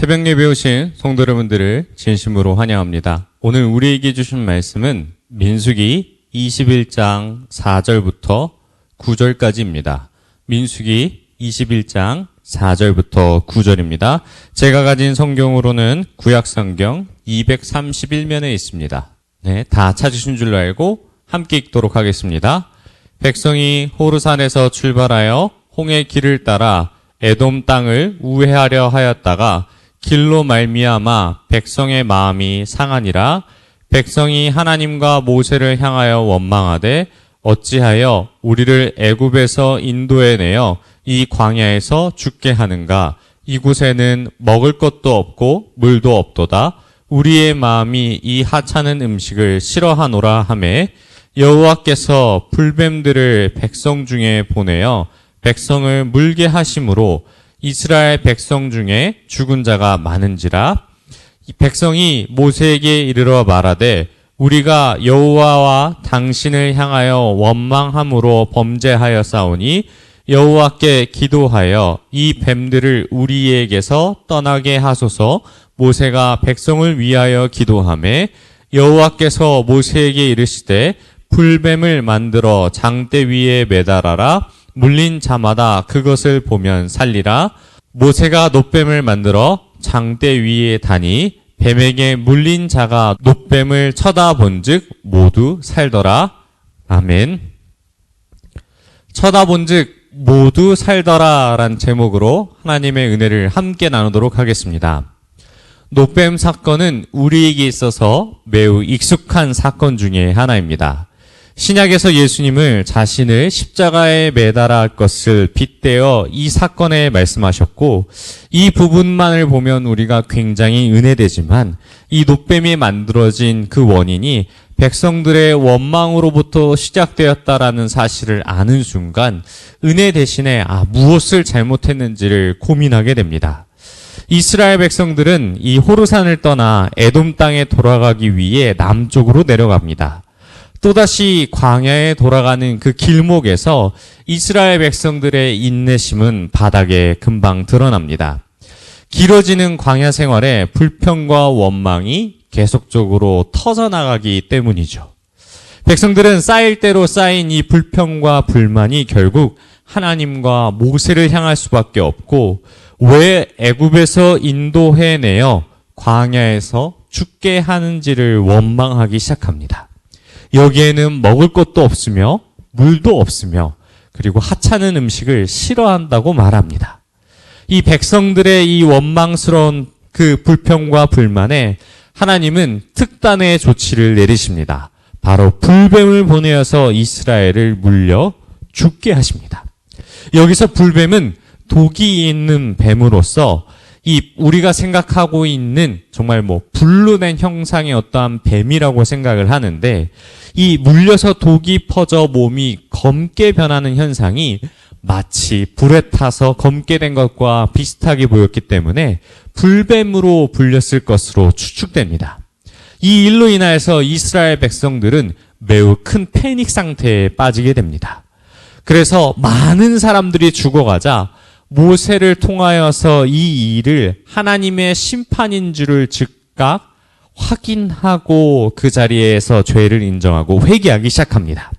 새벽 예배 오신 성도 여러분들을 진심으로 환영합니다. 오늘 우리에게 주신 말씀은 민수기 21장 4절부터 9절까지입니다. 민수기 21장 4절부터 9절입니다. 제가 가진 성경으로는 구약성경 231면에 있습니다. 네, 다 찾으신 줄로 알고 함께 읽도록 하겠습니다. 백성이 호르산에서 출발하여 홍해 길을 따라 에돔 땅을 우회하려 하였다가 길로 말미암아 백성의 마음이 상하니라. 백성이 하나님과 모세를 향하여 원망하되 어찌하여 우리를 애굽에서 인도해 내어 이 광야에서 죽게 하는가. 이곳에는 먹을 것도 없고 물도 없도다. 우리의 마음이 이 하찮은 음식을 싫어하노라 하매 여호와께서 불뱀들을 백성 중에 보내어 백성을 물게 하심으로 이스라엘 백성 중에 죽은 자가 많은지라. 이 백성이 모세에게 이르러 말하되 우리가 여호와와 당신을 향하여 원망함으로 범죄하였사오니 여호와께 기도하여 이 뱀들을 우리에게서 떠나게 하소서. 모세가 백성을 위하여 기도하매 여호와께서 모세에게 이르시되 불뱀을 만들어 장대 위에 매달아라. 물린 자마다 그것을 보면 살리라. 모세가 놋뱀을 만들어 장대 위에 다니 뱀에게 물린 자가 놋뱀을 쳐다본즉 모두 살더라. 아멘. 쳐다본즉 모두 살더라 란 제목으로 하나님의 은혜를 함께 나누도록 하겠습니다. 놋뱀 사건은 우리에게 있어서 매우 익숙한 사건 중에 하나입니다. 신약에서 예수님을 자신을 십자가에 매달아 할 것을 빗대어 이 사건에 말씀하셨고, 이 부분만을 보면 우리가 굉장히 은혜되지만 이 놋뱀이 만들어진 그 원인이 백성들의 원망으로부터 시작되었다라는 사실을 아는 순간 은혜 대신에 무엇을 잘못했는지를 고민하게 됩니다. 이스라엘 백성들은 이 호르산을 떠나 에돔 땅에 돌아가기 위해 남쪽으로 내려갑니다. 또다시 광야에 돌아가는 그 길목에서 이스라엘 백성들의 인내심은 바닥에 금방 드러납니다. 길어지는 광야 생활에 불평과 원망이 계속적으로 터져나가기 때문이죠. 백성들은 쌓일 대로 쌓인 이 불평과 불만이 결국 하나님과 모세를 향할 수밖에 없고, 왜 애굽에서 인도해내어 광야에서 죽게 하는지를 원망하기 시작합니다. 여기에는 먹을 것도 없으며 물도 없으며 그리고 하찮은 음식을 싫어한다고 말합니다. 이 백성들의 이 원망스러운 그 불평과 불만에 하나님은 특단의 조치를 내리십니다. 바로 불뱀을 보내어서 이스라엘을 물려 죽게 하십니다. 여기서 불뱀은 독이 있는 뱀으로서 이 우리가 생각하고 있는 정말 불로 낸 형상의 어떠한 뱀이라고 생각을 하는데, 이 물려서 독이 퍼져 몸이 검게 변하는 현상이 마치 불에 타서 검게 된 것과 비슷하게 보였기 때문에 불뱀으로 불렸을 것으로 추측됩니다. 이 일로 인하여서 이스라엘 백성들은 매우 큰 패닉 상태에 빠지게 됩니다. 그래서 많은 사람들이 죽어가자 모세를 통하여서 이 일을 하나님의 심판인 줄을 즉각 확인하고 그 자리에서 죄를 인정하고 회개하기 시작합니다.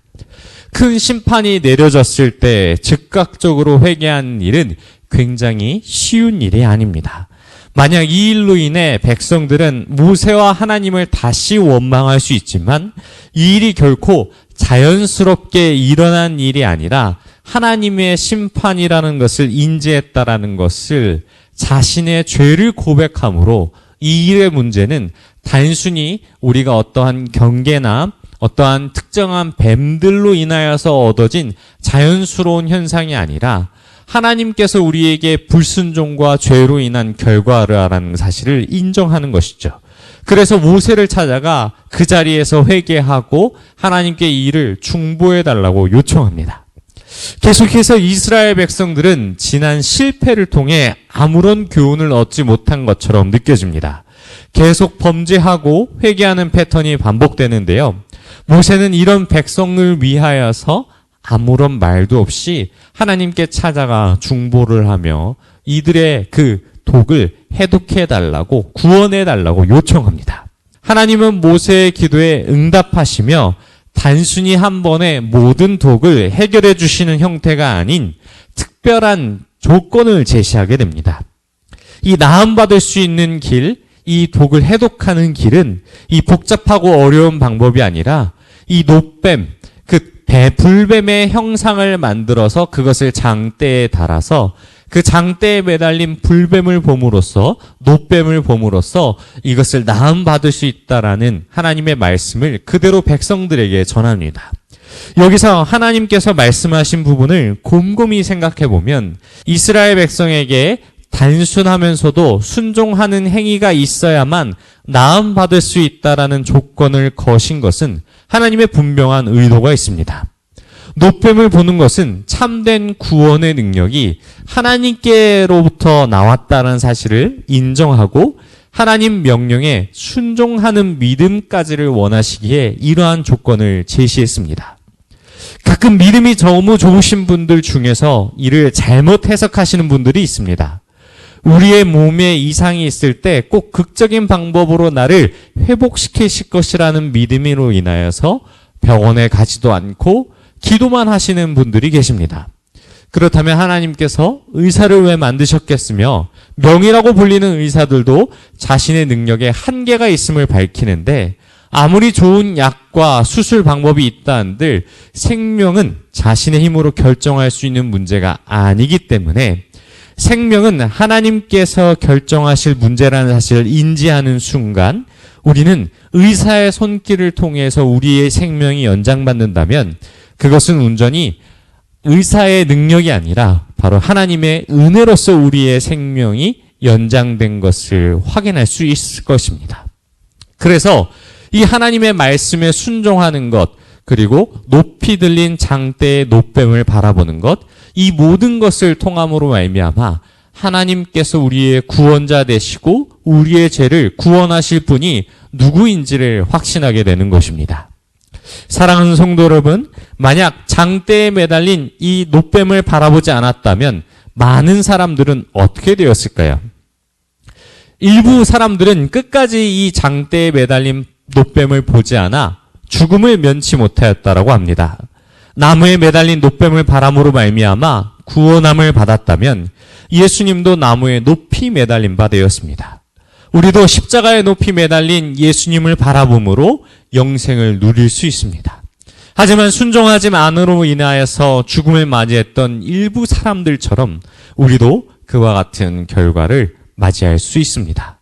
큰 심판이 내려졌을 때 즉각적으로 회개하는 일은 굉장히 쉬운 일이 아닙니다. 만약 이 일로 인해 백성들은 모세와 하나님을 다시 원망할 수 있지만 이 일이 결코 자연스럽게 일어난 일이 아니라 하나님의 심판이라는 것을 인지했다라는 것을 자신의 죄를 고백함으로 이 일의 문제는 단순히 우리가 어떠한 경계나 어떠한 특정한 뱀들로 인하여서 얻어진 자연스러운 현상이 아니라 하나님께서 우리에게 불순종과 죄로 인한 결과라는 사실을 인정하는 것이죠. 그래서 모세를 찾아가 그 자리에서 회개하고 하나님께 이 일을 중보해달라고 요청합니다. 계속해서 이스라엘 백성들은 지난 실패를 통해 아무런 교훈을 얻지 못한 것처럼 느껴집니다. 계속 범죄하고 회개하는 패턴이 반복되는데요. 모세는 이런 백성을 위하여서 아무런 말도 없이 하나님께 찾아가 중보를 하며 이들의 그 독을 해독해달라고, 구원해달라고 요청합니다. 하나님은 모세의 기도에 응답하시며 단순히 한 번에 모든 독을 해결해 주시는 형태가 아닌 특별한 조건을 제시하게 됩니다. 이 나음받을 수 있는 길, 이 독을 해독하는 길은 이 복잡하고 어려운 방법이 아니라 이 노뱀, 불뱀의 형상을 만들어서 그것을 장대에 달아서 그 장대에 매달린 불뱀을 봄으로써, 노뱀을 봄으로써 이것을 나음받을 수 있다라는 하나님의 말씀을 그대로 백성들에게 전합니다. 여기서 하나님께서 말씀하신 부분을 곰곰이 생각해 보면 이스라엘 백성에게 단순하면서도 순종하는 행위가 있어야만 나음받을 수 있다라는 조건을 거신 것은 하나님의 분명한 의도가 있습니다. 노뱀을 보는 것은 참된 구원의 능력이 하나님께로부터 나왔다는 사실을 인정하고 하나님 명령에 순종하는 믿음까지를 원하시기에 이러한 조건을 제시했습니다. 가끔 믿음이 너무 좋으신 분들 중에서 이를 잘못 해석하시는 분들이 있습니다. 우리의 몸에 이상이 있을 때 꼭 극적인 방법으로 나를 회복시키실 것이라는 믿음으로 인하여서 병원에 가지도 않고 기도만 하시는 분들이 계십니다. 그렇다면 하나님께서 의사를 왜 만드셨겠으며 명의라고 불리는 의사들도 자신의 능력에 한계가 있음을 밝히는데 아무리 좋은 약과 수술 방법이 있다 한들 생명은 자신의 힘으로 결정할 수 있는 문제가 아니기 때문에 생명은 하나님께서 결정하실 문제라는 사실을 인지하는 순간 우리는 의사의 손길을 통해서 우리의 생명이 연장받는다면 그것은 온전히 의사의 능력이 아니라 바로 하나님의 은혜로서 우리의 생명이 연장된 것을 확인할 수 있을 것입니다. 그래서 이 하나님의 말씀에 순종하는 것, 그리고 높이 들린 장대의 노뱀을 바라보는 것, 이 모든 것을 통함으로 말미암아 하나님께서 우리의 구원자 되시고 우리의 죄를 구원하실 분이 누구인지를 확신하게 되는 것입니다. 사랑하는 성도 여러분, 만약 장대에 매달린 이 노뱀을 바라보지 않았다면 많은 사람들은 어떻게 되었을까요? 일부 사람들은 끝까지 이 장대에 매달린 노뱀을 보지 않아 죽음을 면치 못하였다라고 합니다. 나무에 매달린 노뱀을 바람으로 말미암아 구원함을 받았다면 예수님도 나무에 높이 매달린 바 되었습니다. 우리도 십자가에 높이 매달린 예수님을 바라봄으로 영생을 누릴 수 있습니다. 하지만 순종하지 않음으로 인하여서 죽음을 맞이했던 일부 사람들처럼 우리도 그와 같은 결과를 맞이할 수 있습니다.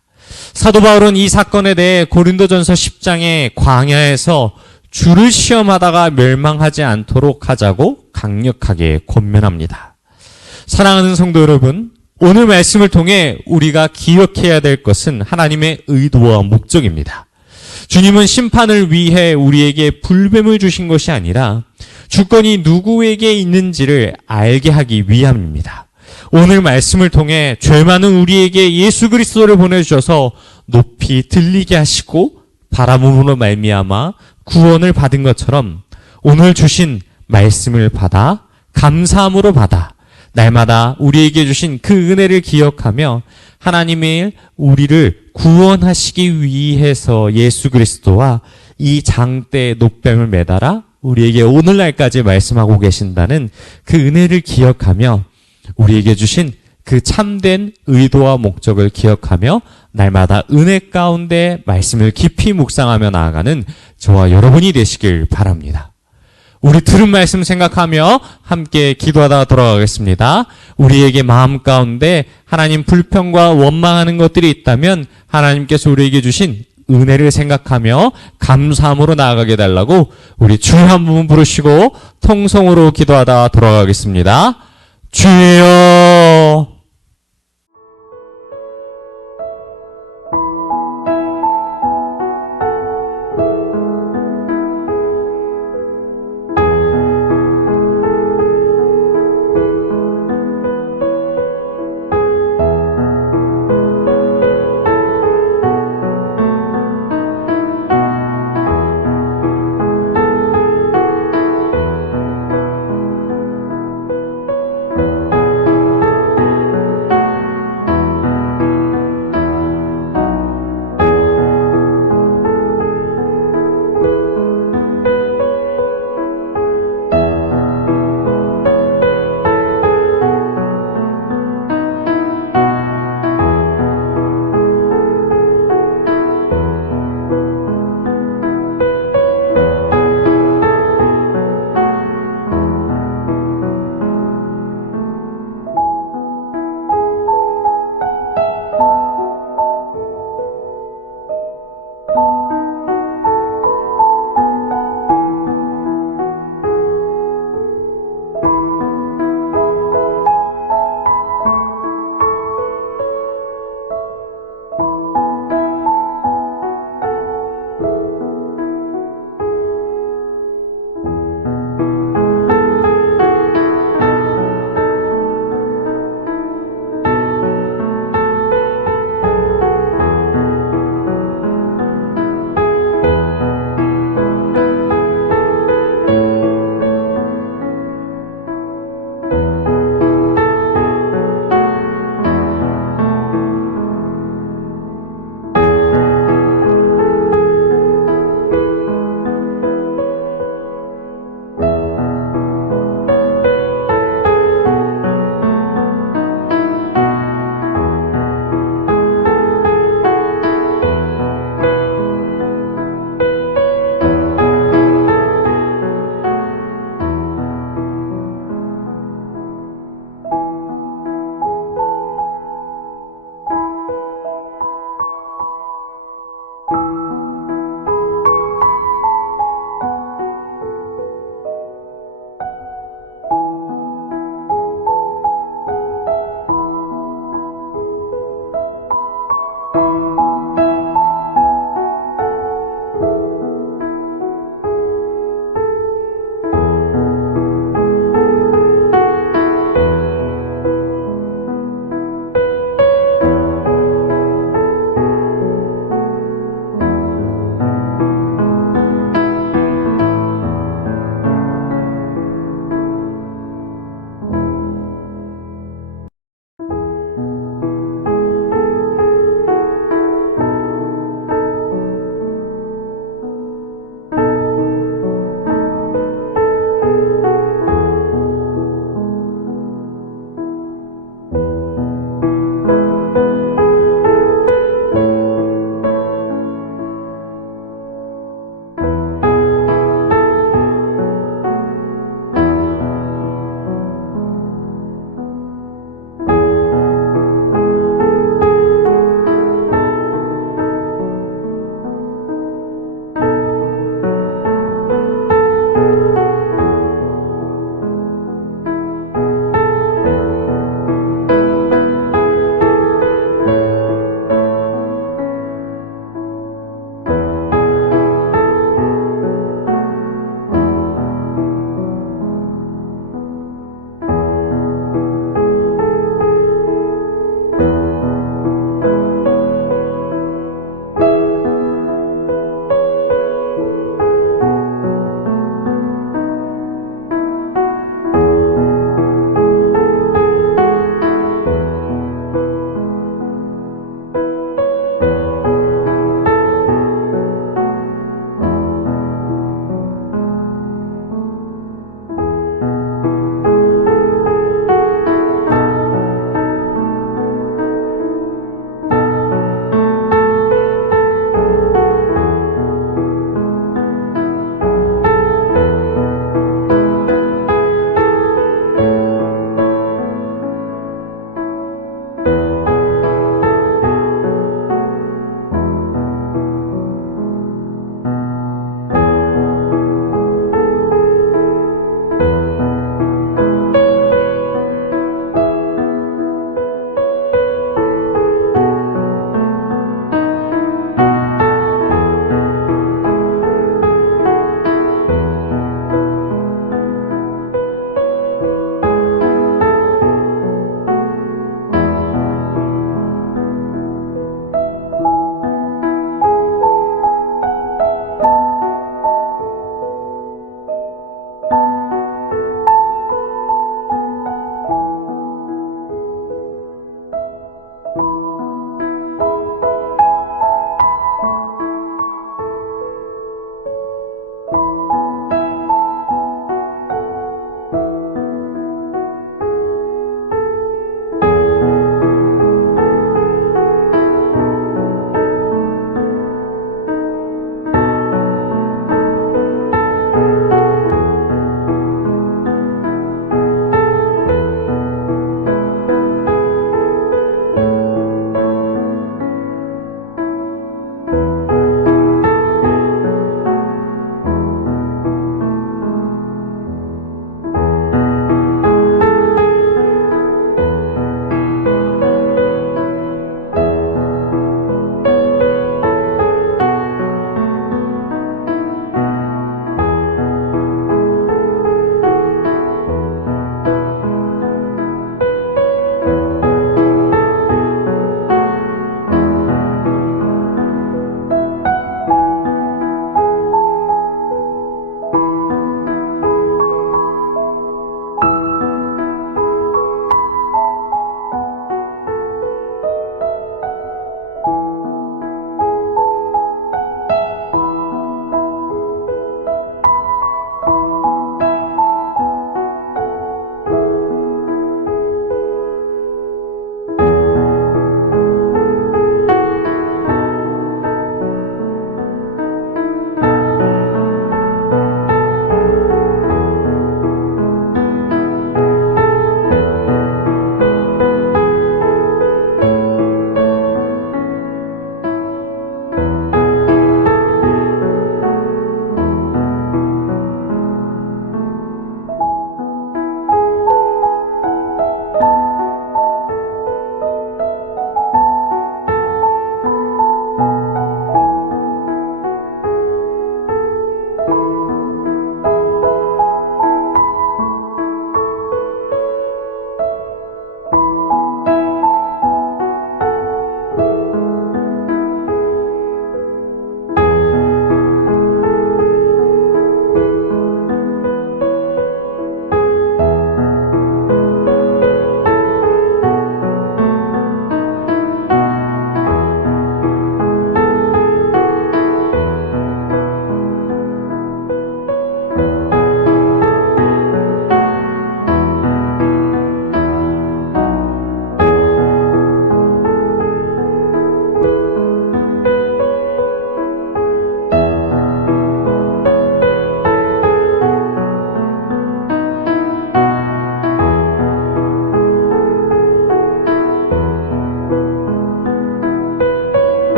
사도 바울은 이 사건에 대해 고린도전서 10장의 광야에서 주를 시험하다가 멸망하지 않도록 하자고 강력하게 권면합니다. 사랑하는 성도 여러분, 오늘 말씀을 통해 우리가 기억해야 될 것은 하나님의 의도와 목적입니다. 주님은 심판을 위해 우리에게 불뱀을 주신 것이 아니라 주권이 누구에게 있는지를 알게 하기 위함입니다. 오늘 말씀을 통해 죄 많은 우리에게 예수 그리스도를 보내주셔서 높이 들리게 하시고 바라봄으로 말미암아 구원을 받은 것처럼 오늘 주신 말씀을 받아 감사함으로 받아 날마다 우리에게 주신 그 은혜를 기억하며 하나님의 우리를 구원하시기 위해서 예수 그리스도와 이 장대의 노뱀을 매달아 우리에게 오늘날까지 말씀하고 계신다는 그 은혜를 기억하며 우리에게 주신 그 참된 의도와 목적을 기억하며 날마다 은혜 가운데 말씀을 깊이 묵상하며 나아가는 저와 여러분이 되시길 바랍니다. 우리 들은 말씀 생각하며 함께 기도하다 돌아가겠습니다. 우리에게 마음 가운데 하나님 불평과 원망하는 것들이 있다면 하나님께서 우리에게 주신 은혜를 생각하며 감사함으로 나아가게 달라고 우리 주여 한 번 부르시고 통성으로 기도하다 돌아가겠습니다. 주여.